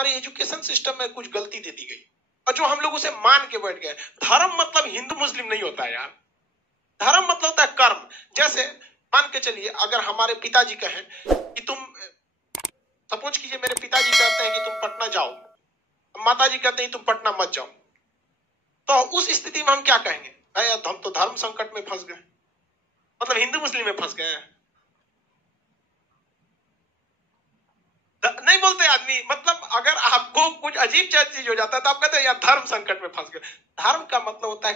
हमारे education system में कुछ गलती दे दी गई और जो हम लोग उसे मान के बैठ गए। धर्म मतलब हिंदू मुस्लिम नहीं होता है यार, धर्म मतलब होता है कर्म। जैसे मान के चलिए अगर हमारे पिताजी कहें कि तुम, सपोज कीजिए मेरे पिताजी कहते हैं कि तुम पटना जाओ, माताजी कहते हैं तुम पटना मत जाओ, तो उस स्थिति में हम क्या कहेंगे? हम तो धर्म संकट में फंस गए, मतलब हिंदू मुस्लिम में फंस गए हैं। नहीं बोलते आदमी, मतलब अगर आपको कुछ अजीब चीज हो जाता है तो आप कहते हैं यार धर्म संकट में फंस गए। धर्म का मतलब होता है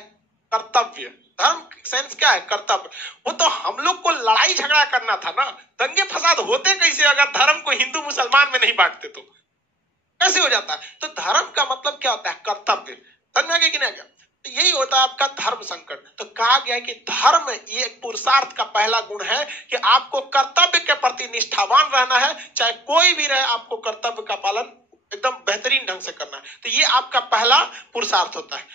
कर्तव्य। धर्म सेंस क्या है? कर्तव्य। वो तो हम लोग को लड़ाई झगड़ा करना था ना, दंगे फसाद होते कैसे अगर धर्म को हिंदू मुसलमान में नहीं बांटते तो कैसे हो जाता है? तो धर्म का मतलब क्या होता है? कर्तव्य। समझ में आ गया कि नहीं आ गया? तो यही होता है आपका धर्म संकट। तो कहा गया है कि धर्म ये पुरुषार्थ का पहला गुण है कि आपको कर्तव्य के प्रति निष्ठावान रहना है, चाहे कोई भी रहे आपको कर्तव्य का पालन एकदम बेहतरीन ढंग से करना है। तो ये आपका पहला पुरुषार्थ होता है।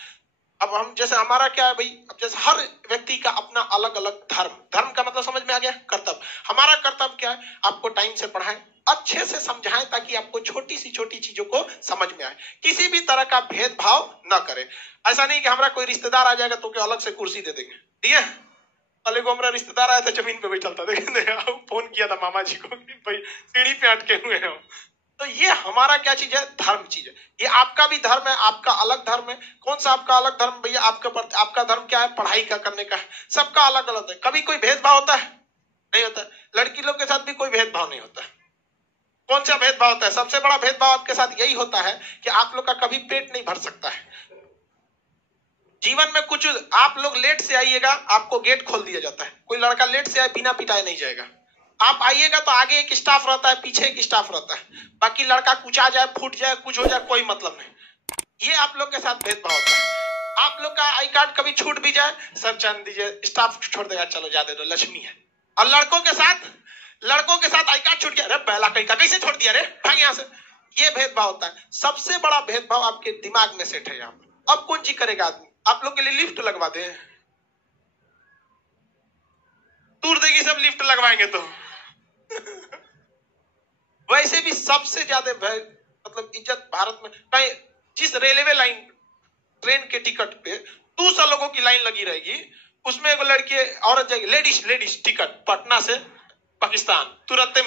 अब हम जैसे हमारा क्या है भाई, अब जैसे हर व्यक्ति का अपना अलग अलग धर्म, धर्म का मतलब समझ में आ गया? कर्तव्य। हमारा कर्तव्य क्या है? आपको टाइम से पढ़ाएं, अच्छे से समझाएं ताकि आपको छोटी सी छोटी चीजों को समझ में आए, किसी भी तरह का भेदभाव न करें। ऐसा नहीं कि हमारा कोई रिश्तेदार आ जाएगा तो क्या अलग से कुर्सी दे देंगे। दिए कल को हमारा रिश्तेदार आया था जमीन पे बैठा था, देखे फोन किया था मामा जी को कि भाई सीढ़ी पे अटके हुए हैं। तो ये हमारा क्या चीज है? धर्म चीज है। ये आपका भी धर्म है, आपका अलग धर्म है। कौन सा आपका अलग धर्म भैया? आपका धर्म क्या है? पढ़ाई का करने का है। सबका अलग अलग है। कभी कोई भेदभाव होता है? नहीं होता। लड़की लोग के साथ भी कोई भेदभाव नहीं होता है। कौन सा भेदभाव होता है? सबसे बड़ा भेदभाव आपके साथ यही होता है कि आप लोग का कभी पेट नहीं भर सकता है। जीवन में कुछ आप लोग लेट से आइएगा, आपको गेट खोल दिया जाता है। कोई लड़का लेट से आए बिना पिटाए नहीं जाएगा। आप आइएगा तो आगे एक स्टाफ रहता है, पीछे एक स्टाफ रहता है। बाकी लड़का कुछ आ जाए, फूट जाए, कुछ हो जाए, कोई मतलब नहीं। ये आप लोग के साथ भेदभाव होता है। आप लोग का आई कार्ड कभी छूट भी जाए, सर जान दीजिए, स्टाफ छोड़ देगा, चलो जा दे दो, लक्ष्मी है। और लड़कों के साथ आई कार्ड छूट गया, अरे पहला कहीं का कैसे छोड़ दिया रे, भाग यहाँ से। ये भेदभाव होता है। सबसे बड़ा भेदभाव आपके दिमाग में सेट है यहाँ पर। अब कौन ची करेगा आदमी? आप लोग के लिए लिफ्ट लगवा दे, दूर देगी सब लिफ्ट लगवाएंगे तो वैसे भी सबसे ज्यादा मतलब इज्जत भारत में कहीं, जिस रेलवे लाइन ट्रेन के टिकट पे 200 लोगों की लाइन लगी रहेगी, उसमें एक लड़की औरत जाएगी, लेडीज टिकट पटना से पाकिस्तान, तुरंत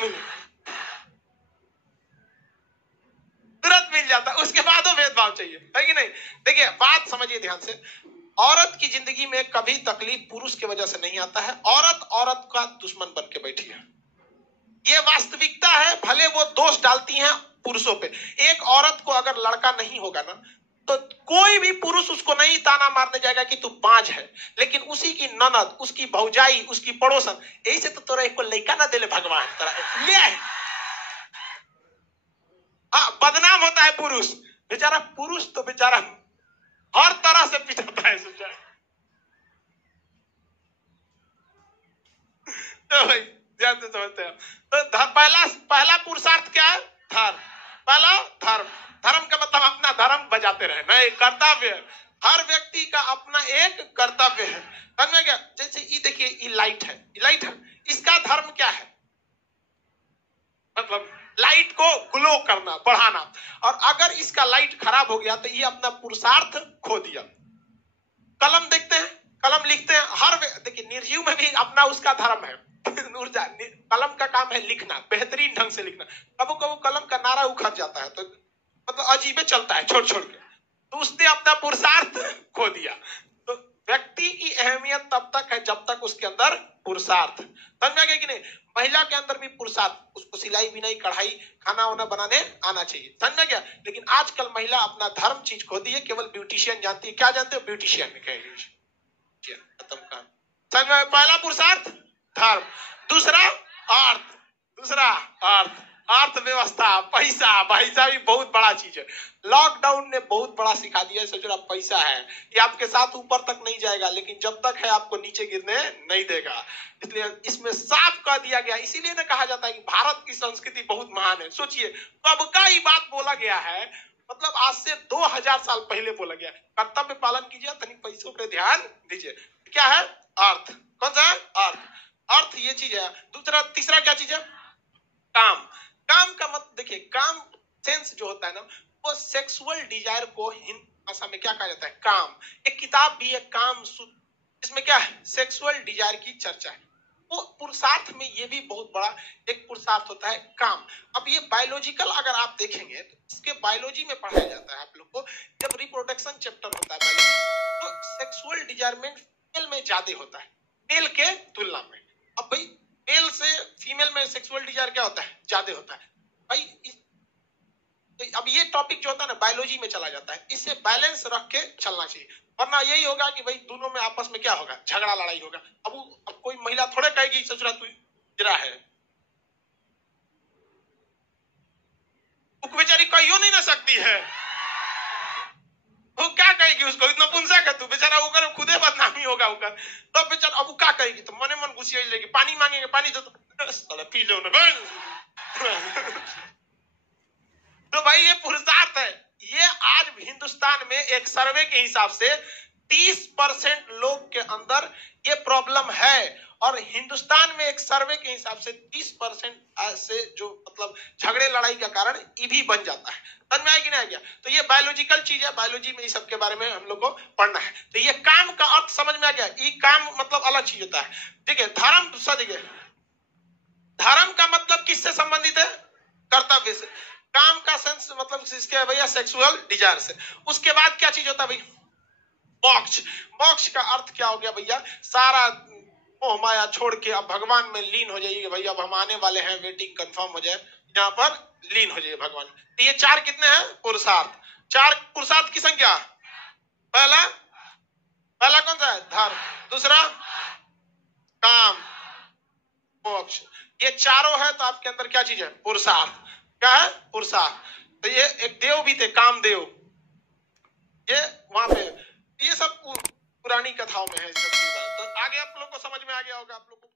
मिल जाता। उसके बाद वो भेदभाव चाहिए, है कि नहीं? देखिए बात समझिए ध्यान से। औरत की जिंदगी में कभी तकलीफ पुरुष की वजह से नहीं आता है। औरत का दुश्मन बन के बैठी है, ये वास्तविकता है। भले वो दोष डालती हैं पुरुषों पे। एक औरत को अगर लड़का नहीं होगा ना, तो कोई भी पुरुष उसको नहीं ताना मारने जाएगा कि तू बांझ है, लेकिन उसी की ननद, उसकी भौजाई, उसकी पड़ोसन, यही से तो तोरा एक को लड़का ना देले भगवान, तेरा ले आए। हाँ, बदनाम होता है पुरुष। बेचारा पुरुष तो बेचारा हर तरह से पिटाता है, सोचा। तो भाई ध्यान से समझते हैं। तो पहला पुरुषार्थ क्या है? धर्म। पहला धर्म का मतलब अपना धर्म बजाते रहे ना, एक कर्तव्य है। हर व्यक्ति का अपना एक कर्तव्य है। समझ में गया? जैसे ये देखिए, ये लाइट है, इसका धर्म क्या है? मतलब लाइट को ग्लो करना, बढ़ाना। और अगर इसका लाइट खराब हो गया तो ये अपना पुरुषार्थ खो दिया। कलम देखते हैं, कलम लिखते हैं, देखिए निर्जीव में भी अपना उसका धर्म है। ऊर्जा, कलम का काम है लिखना, बेहतरीन ढंग से लिखना। कबो कबो कलम का नारा उखड़ जाता है, तो मतलब अजीबे चलता है छोड़ के, तो उसने अपना पुरुषार्थ खो दिया। तो व्यक्ति की अहमियत तब तक है जब तक उसके अंदर पुरुषार्थ। समझ में गया कि नहीं? महिला के अंदर भी पुरुषार्थ, उसको सिलाई बिनाई कढ़ाई खाना वाना बनाने आना चाहिए। समझ में गया? लेकिन आजकल महिला अपना धर्म चीज खो दी है, केवल ब्यूटिशियन जानती है। क्या जानते हो? ब्यूटिशियन खत्म काम। समझ में? पहला पुरुषार्थ धर्म, दूसरा अर्थव्यवस्था, पैसा भी बहुत बड़ा चीज है। लॉकडाउन ने बहुत बड़ा सिखा दिया है। सोच रहा पैसा है, ये आपके साथ ऊपर तक नहीं जाएगा, लेकिन जब तक है आपको नीचे गिरने नहीं देगा। इसलिए इसमें साफ कह दिया गया। इसीलिए ना कहा जाता है कि भारत की संस्कृति बहुत महान है। सोचिए कब का ये बात बोला गया है, मतलब आज से 2000 साल पहले बोला गया। कर्तव्य पालन कीजिए, तनिक पैसों पे ध्यान दीजिए। क्या है? अर्थ। कौन सा है? अर्थ ये चीज है। तीसरा क्या चीज है? काम का मत देखिए, काम सेंस जो होता है ना, वो सेक्सुअल डिजायर को हिंदी भाषा में क्या कहा जाता है? काम। एक किताब भी है काम सूत्र, इसमें क्या है? सेक्सुअल डिजायर की चर्चा है। वो पुरुषार्थ में ये भी बहुत बड़ा एक पुरुषार्थ होता है काम। अब ये बायोलॉजिकल अगर आप देखेंगे तो इसके बायोलॉजी में पढ़ाया जाता है आप लोग को, जब रिप्रोडक्शन चैप्टर होता है बायोलॉजी, तो सेक्सुअल डिजायरमेंट फीमेल में ज्यादा होता है मेल के तुलना में। अब भाई मेल से फीमेल में सेक्सुअल डिजायर क्या होता है? ज्यादा होता है भाई। अब ये टॉपिक जो होता है ना बायोलॉजी में चला जाता है, इसे बैलेंस रख के चलना चाहिए, वरना यही होगा कि भाई दोनों में आपस में क्या होगा? झगड़ा लड़ाई होगा। अब कोई महिला थोड़े कहेगी ससुरा तू गिरा है, बेचारी कहियो नहीं ना सकती है, वो क्या कहेगी? उसको इतना पुंसक है तू, बेचारा वो खुदे बदनामी होगा उनका, तो बेचारा अब वो क्या कहेगी? तो मने मन गुस्सा लेगी, पानी मांगेंगे, पानी दो तो पी लो ना। तो भाई ये पुरुषार्थ है। ये आज हिंदुस्तान में एक सर्वे के हिसाब से 30% लोग के अंदर ये प्रॉब्लम है, और हिंदुस्तान में एक सर्वे के हिसाब से 30% से जो मतलब झगड़े लड़ाई का कारण ये भी बन जाता है। समझ में आया कि नहीं आ गया? तो ये बायोलॉजिकल चीज है, बायोलॉजी में इस सब के बारे में हम लोग को पढ़ना है। तो ये काम का अर्थ समझ में आ गया? ये काम मतलब अलग चीज होता है। देखिए धर्म, दूसरा देखिए धर्म का मतलब किससे संबंधित है? कर्तव्य से। काम का सेंस मतलब किसके भैया? सेक्सुअल डिजायर से। उसके बाद क्या चीज होता है भाई? मोक्ष। मोक्ष का अर्थ क्या हो गया भैया? सारा मोह माया छोड़ के अब भगवान में लीन हो जाइए भैया, अब हम आने वाले हैं, वेटिंग कंफर्म हो जाए, यहाँ पर लीन हो जाइए भगवान। तो ये चार कितने हैं? पुरुषार्थ। चार पुरुषार्थ की संख्या, पहला कौन सा है? धर्म। दूसरा काम, मोक्ष। ये चारों है तो आपके अंदर क्या चीज है? पुरुषार्थ। क्या है? पुरुषार्थ। तो ये एक देव भी थे, कामदेव, ये वहां पे, ये सब पुरानी कथाओं में है। तो आगे आप लोग को समझ में आ गया होगा, आप लोग को